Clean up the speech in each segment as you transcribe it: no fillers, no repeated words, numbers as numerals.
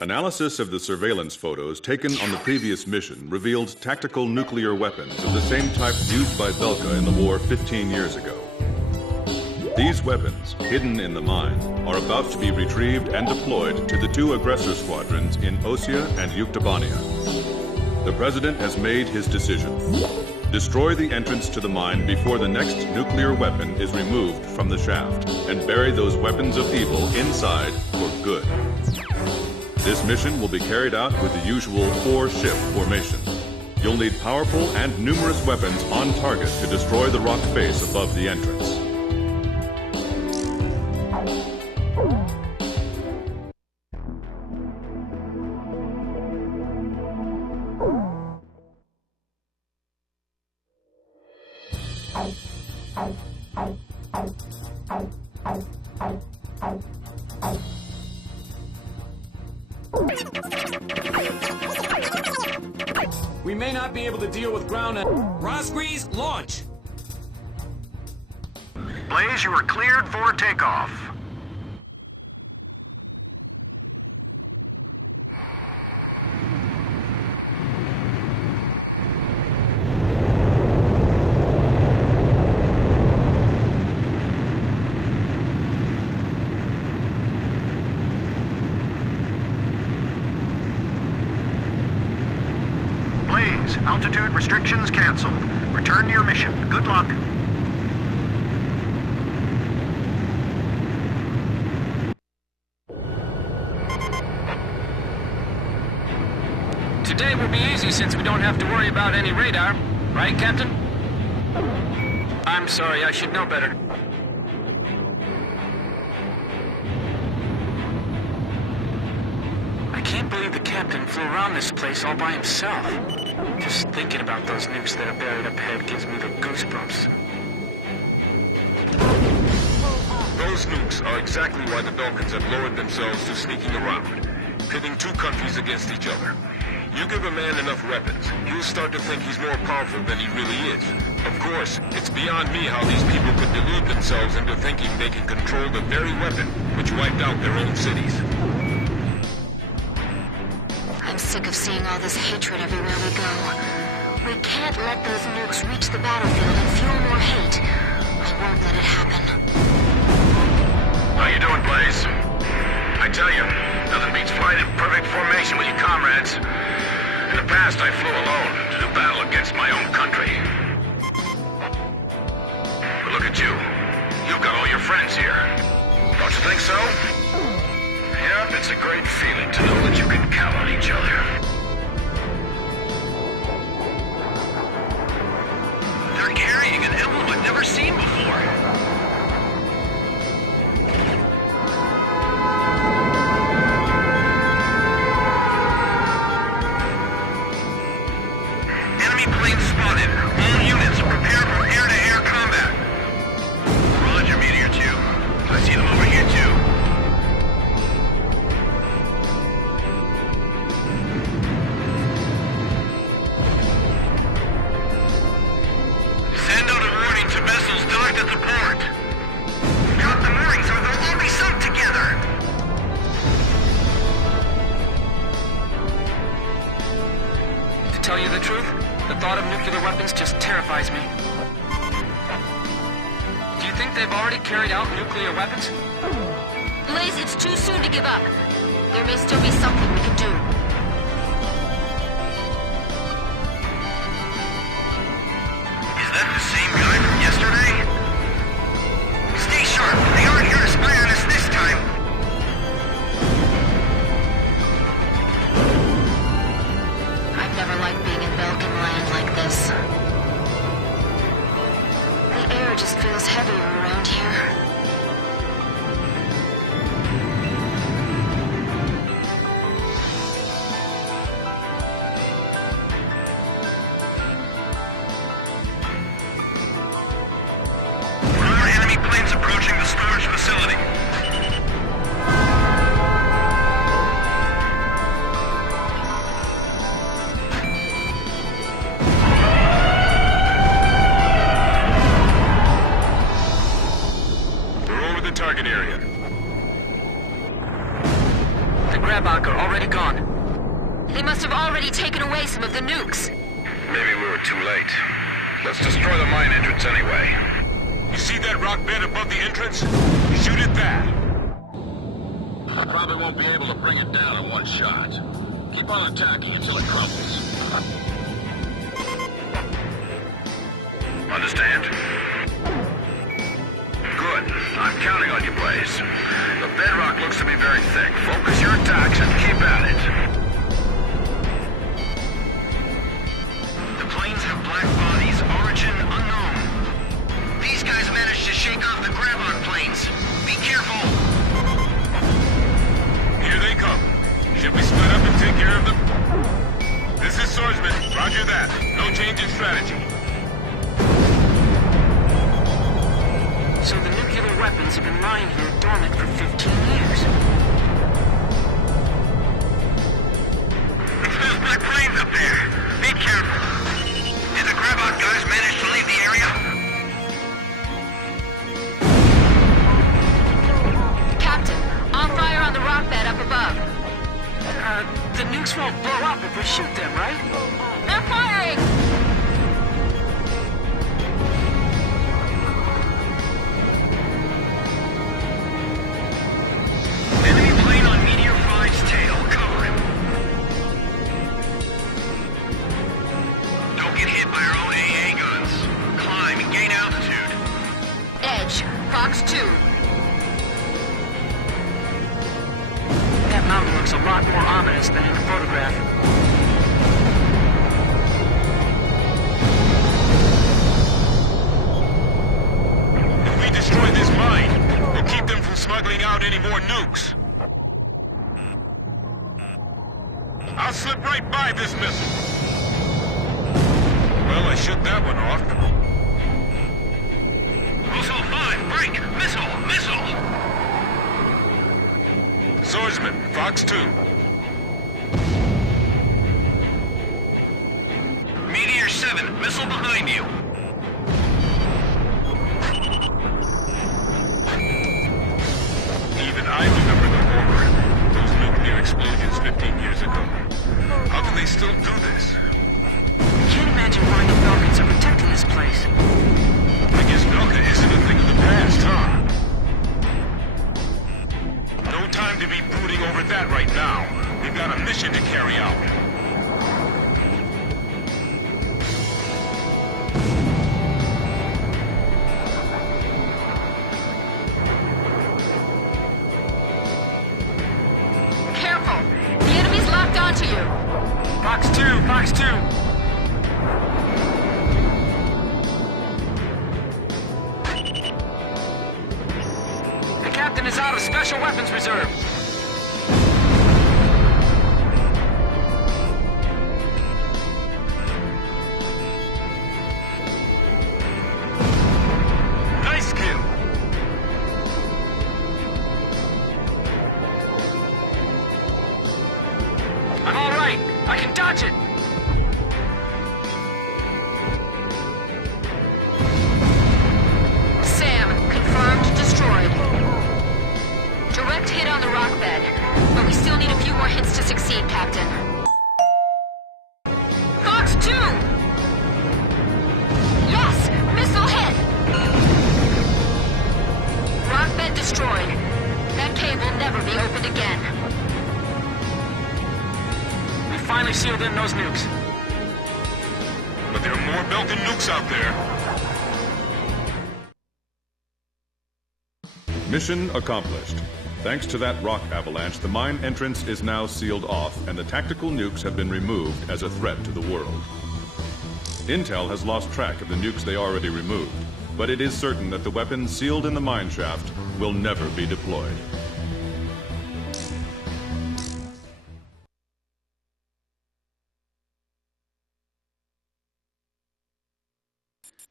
Analysis of the surveillance photos taken on the previous mission revealed tactical nuclear weapons of the same type used by Belka in the war 15 years ago. These weapons, hidden in the mine, are about to be retrieved and deployed to the two aggressor squadrons in Ossia and Yuktobania. The President has made his decision. Destroy the entrance to the mine before the next nuclear weapon is removed from the shaft, and bury those weapons of evil inside for good. This mission will be carried out with the usual 4-ship formation. You'll need powerful and numerous weapons on target to destroy the rock face above the entrance. We may not be able to deal with ground. Rosgrees, launch! Blaze, you are cleared for takeoff. Altitude restrictions canceled. Return to your mission. Good luck. Today will be easy since we don't have to worry about any radar. Right, Captain? I'm sorry, I should know better. I can't believe the captain flew around this place all by himself. Just thinking about those nukes that are buried up ahead gives me the goosebumps. Those nukes are exactly why the Balkans have lowered themselves to sneaking around, pitting two countries against each other. You give a man enough weapons, he'll start to think he's more powerful than he really is. Of course, it's beyond me how these people could delude themselves into thinking they can control the very weapon which wiped out their own cities. I'm sick of seeing all this hatred everywhere we go. We can't let those nukes reach the battlefield and fuel more hate. I won't let it happen. How you doing, Blaze? I tell you, nothing beats flying in perfect formation with your comrades. In the past, I flew alone to do battle against my own country. But look at you. You've got all your friends here. Don't you think so? Yep, it's a great feeling to know that you can count on each other. They're carrying an emblem I've never seen before. Enemy plane spotted. All units prepare for air-to-air combat. Roger, Meteor 2. I see them over here, too. Send out a warning to vessels docked at the port. Drop the moorings or they'll all be sunk together. To tell you the truth, the thought of nuclear weapons just terrifies me. Do you think they've already carried out nuclear weapons? Blaze, it's too soon to give up. There may still be something we can do. Is that the same guy from yesterday? Stay sharp. They aren't here to spy on us this time. I've never liked being in Belkan land like this. The air just feels heavier around here. More enemy planes approaching the storage facility. We're over the target area. The Grabok are already gone. They must have already taken away some of the nukes. Maybe we were too late. Let's destroy the mine entrance anyway. You see that rock bed above the entrance? Shoot at that. I probably won't be able to bring it down in one shot. Keep on attacking until it crumbles. Understand? Good. I'm counting on you, Blaze. The bedrock looks to be very thick. Focus your attacks and keep at it. The planes have black bodies, origin unknown. These guys managed to shake off the Grabon planes. Be careful! Here they come. Should we split up and take care of them? This is Swordsman. Roger that. No change in strategy. So the nuclear weapons have been lying here dormant for 15 years. There's black planes up there. Be careful. Did the Grabon guys manage to leave the area? Captain, on fire on the rock bed up above. The nukes won't blow up if we shoot them, right? They're firing! Enemy plane on Meteor 5's tail. Cover him. Don't get hit by our own AA guns. Climb and gain altitude. Edge, Fox 2. That mountain looks a lot more ominous than in the photograph. If we destroy this mine, we'll keep them from smuggling out any more nukes. I'll slip right by this missile. Well, I shook that one off. Missile 5, break! Missile! Missile! Swordsman, Fox 2. Meteor 7, missile behind you. Even I remember the horror. Those nuclear explosions 15 years ago. How can they still do this? I can't imagine why the Falcons are protecting this place. I guess Belka isn't a thing of the past, huh? No time to be brooding over that right now. We've got a mission to carry out. Careful! The enemy's locked onto you! Fox 2! Fox 2! The captain is out of special weapons reserve. Nice kill! I'm all right. I can dodge it. Sam, confirmed destroyed. Direct hit on the rock bed, but we still need a few more hits to succeed, Captain. Fox 2! Yes! Missile hit! Rock bed destroyed. That cave will never be opened again. We finally sealed in those nukes. But there are more Belka nukes out there. Mission accomplished. Thanks to that rock avalanche, the mine entrance is now sealed off, and the tactical nukes have been removed as a threat to the world. Intel has lost track of the nukes they already removed, but it is certain that the weapons sealed in the mine shaft will never be deployed.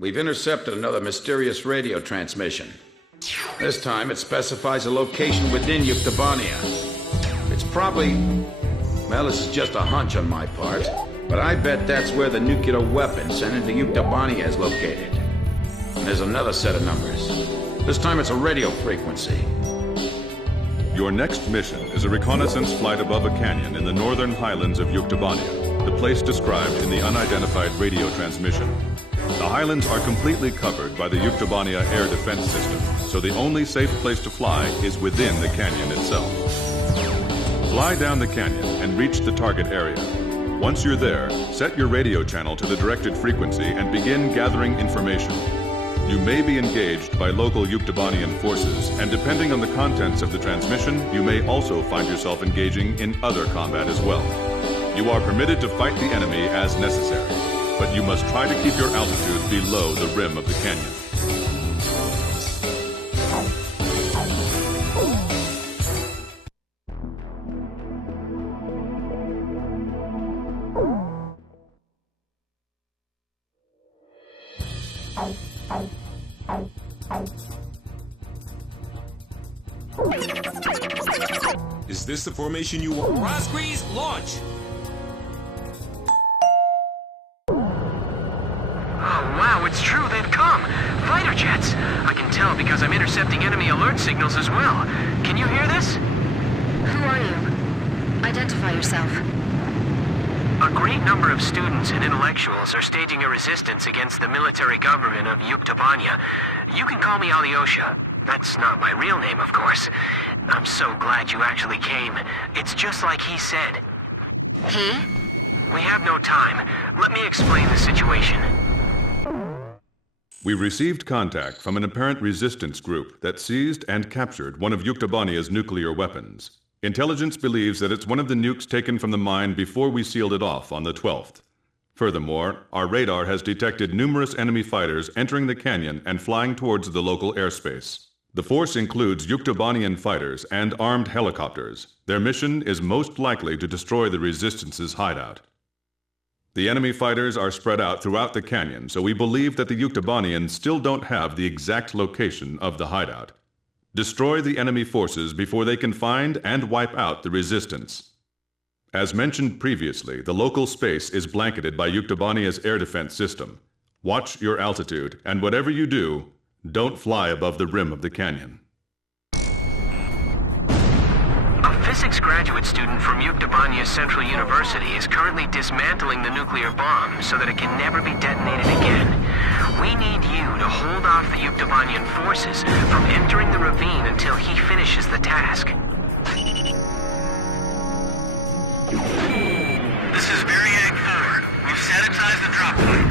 We've intercepted another mysterious radio transmission. This time it specifies a location within Yuktobania. It's probably... well, this is just a hunch on my part, but I bet that's where the nuclear weapon sent into Yuktobania is located. And there's another set of numbers. This time it's a radio frequency. Your next mission is a reconnaissance flight above a canyon in the northern highlands of Yuktobania, the place described in the unidentified radio transmission. The highlands are completely covered by the Yuktobania air defense system, so the only safe place to fly is within the canyon itself. Fly down the canyon and reach the target area. Once you're there, set your radio channel to the directed frequency and begin gathering information. You may be engaged by local Yuktobanian forces, and depending on the contents of the transmission, you may also find yourself engaging in other combat as well. You are permitted to fight the enemy as necessary, but you must try to keep your altitude below the rim of the canyon. Is this the formation you want? Rosgrees, launch! Oh, wow, it's true, they've come. Fighter jets. I can tell because I'm intercepting enemy alert signals as well. Can you hear this? Who are you? Identify yourself. A great number of students and intellectuals are staging a resistance against the military government of Yuktobania. You can call me Alyosha. That's not my real name, of course. I'm so glad you actually came. It's just like he said. He? We have no time. Let me explain the situation. We received contact from an apparent resistance group that seized and captured one of Yuktobania's nuclear weapons. Intelligence believes that it's one of the nukes taken from the mine before we sealed it off on the 12th. Furthermore, our radar has detected numerous enemy fighters entering the canyon and flying towards the local airspace. The force includes Yuktobanian fighters and armed helicopters. Their mission is most likely to destroy the Resistance's hideout. The enemy fighters are spread out throughout the canyon, so we believe that the Yuktobanians still don't have the exact location of the hideout. Destroy the enemy forces before they can find and wipe out the Resistance. As mentioned previously, the local space is blanketed by Yuktobania's air defense system. Watch your altitude, and whatever you do, don't fly above the rim of the canyon. A physics graduate student from Yuktobania Central University is currently dismantling the nuclear bomb so that it can never be detonated again. We need you to hold off the Yuktobanian forces from entering the ravine until he finishes the task. This is Variag 4. We've sanitized the drop point.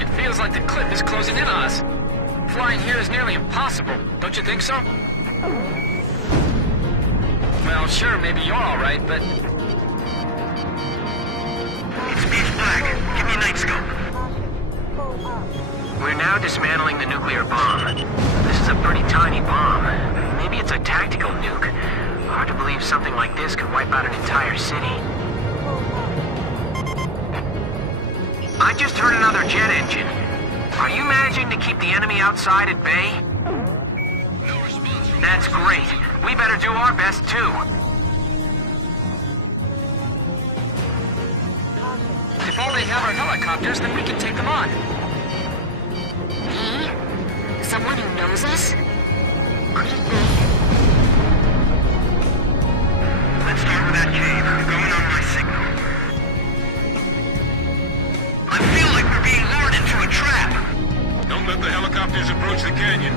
It feels like the cliff is closing in on us. Flying here is nearly impossible, don't you think so? Well, sure, maybe you're alright, but... It's pitch black. Give me a night scope. We're now dismantling the nuclear bomb. This is a pretty tiny bomb. Maybe it's a tactical nuke. Hard to believe something like this could wipe out an entire city. I just heard another jet engine. Are you managing to keep the enemy outside at bay? That's great. We better do our best, too. If all they have are helicopters, then we can take them on. He? Someone who knows us? Could it be? Let's start with that cave. Going on my signal. I feel like we're being lured into a trap. Don't let the helicopters approach the canyon.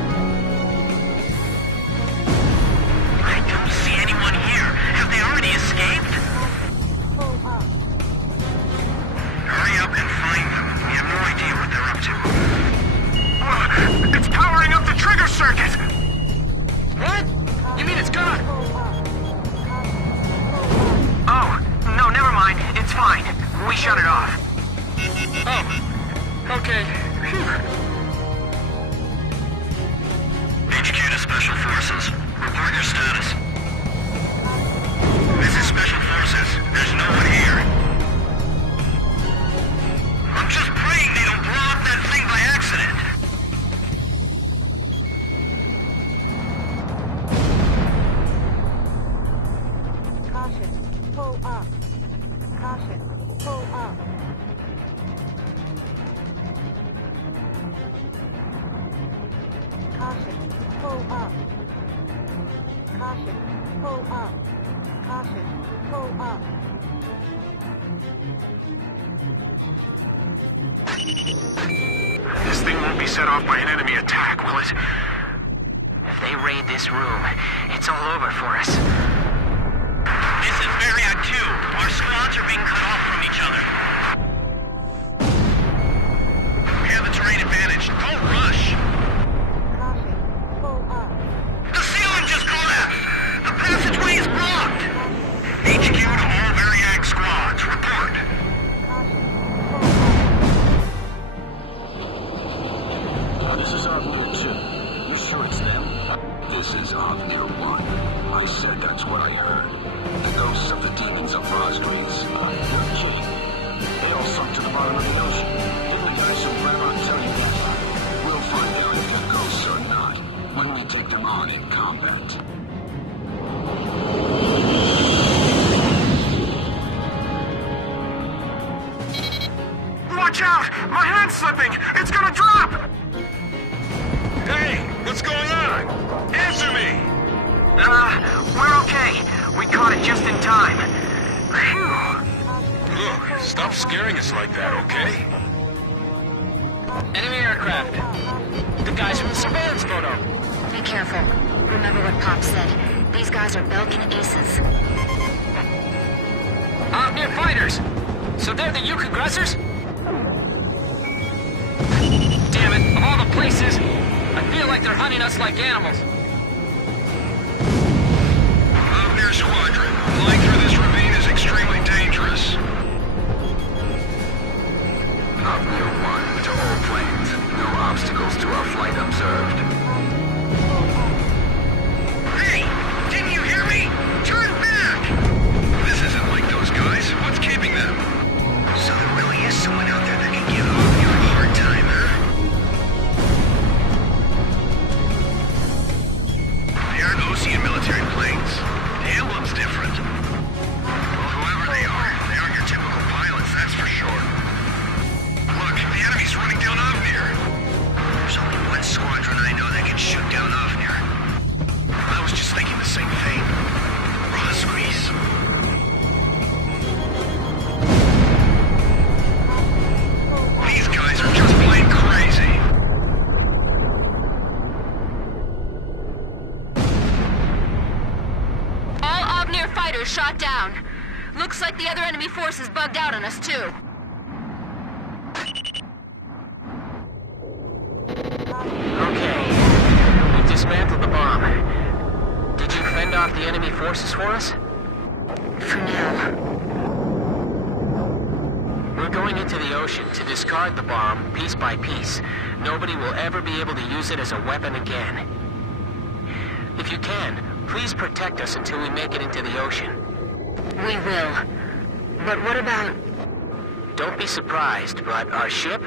I don't see anyone here. Have they already escaped? Hurry up and find them. We have no idea what they're up to. It's powering up the trigger circuit! What? You mean it's gone? Oh, no, never mind. It's fine. We shut it off. Oh, okay. HQ to Special Forces. Report your status. This is Special Forces. There's no one here. I'm just praying they don't blow up that thing by accident. Caution, pull up. Caution, pull up. Caution, pull up. Caution. Pull up. Caution. Pull up. This thing won't be set off by an enemy attack, will it? If they raid this room, it's all over for us. This is Marriott 2. Our squads are being cut off from each other. We have the terrain advantage. Don't rush. Caution. Pull up. The ceiling just collapsed. The passageway is blocked. HQ to all Variag squads. Report. Caution. Pull up. This is Avenue 2. You sure it's them? This is Avenue 1. I said that's what I heard. The ghosts of the demons of Rosgreaves. You're kidding. They all sunk to the bottom of the ocean. Didn't the guys from Brevard tell you that? We'll find out if they're ghosts or not when we take them on in combat. Watch out! My hand's slipping! It's gonna drop! Hey, what's going on? Answer me! We're okay. We caught it just in time. Phew. Look, stop scaring us like that, okay? Enemy aircraft. The guys from the surveillance photo. Be careful. Remember what Pop said. These guys are Belkin aces. Near fighters. So they're the Yuk aggressors? Damn it, of all the places, I feel like they're hunting us like animals. Mountaineer Squadron, flying through this ravine is extremely dangerous. Avenue 1 to all planes. No obstacles to our flight observed. Hey! Didn't you hear me? Turn back! This isn't like those guys. What's keeping them? So there really is someone out there that can give you a hard time, huh? They aren't Osean military planes. The emblem's different. Well, whoever they aren't your typical pilots, that's for sure. Look, the enemy's running down Avnir. There's only one squadron I know that can shoot down Avnir. I was just thinking the same thing. Rosgreaves. These guys are just plain crazy. All Avnir fighters shot down. Looks like the other enemy forces bugged out on us, too. Okay. We've dismantled the bomb. Did you fend off the enemy forces for us? For now. We're going into the ocean to discard the bomb piece by piece. Nobody will ever be able to use it as a weapon again. If you can, please protect us until we make it into the ocean. We will. But what about... Don't be surprised, but our ship?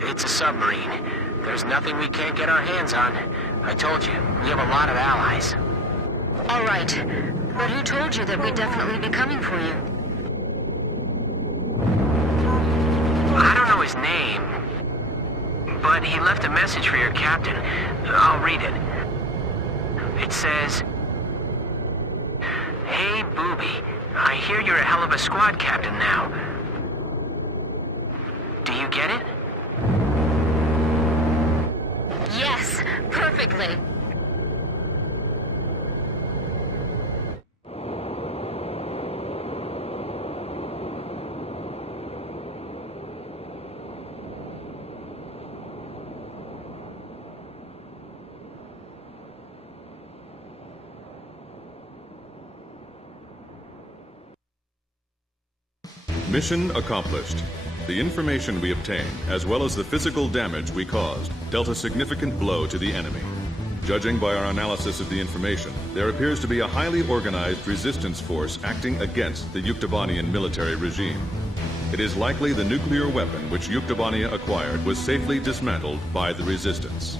It's a submarine. There's nothing we can't get our hands on. I told you, we have a lot of allies. All right. But who told you that we'd definitely be coming for you? I don't know his name, but he left a message for your captain. I'll read it. It says, "Hey, Booby, I hear you're a hell of a squad captain now. Do you get it?" Yes, perfectly. Mission accomplished. The information we obtained, as well as the physical damage we caused, dealt a significant blow to the enemy. Judging by our analysis of the information, there appears to be a highly organized resistance force acting against the Yuktobanian military regime. It is likely the nuclear weapon which Yuktobania acquired was safely dismantled by the resistance.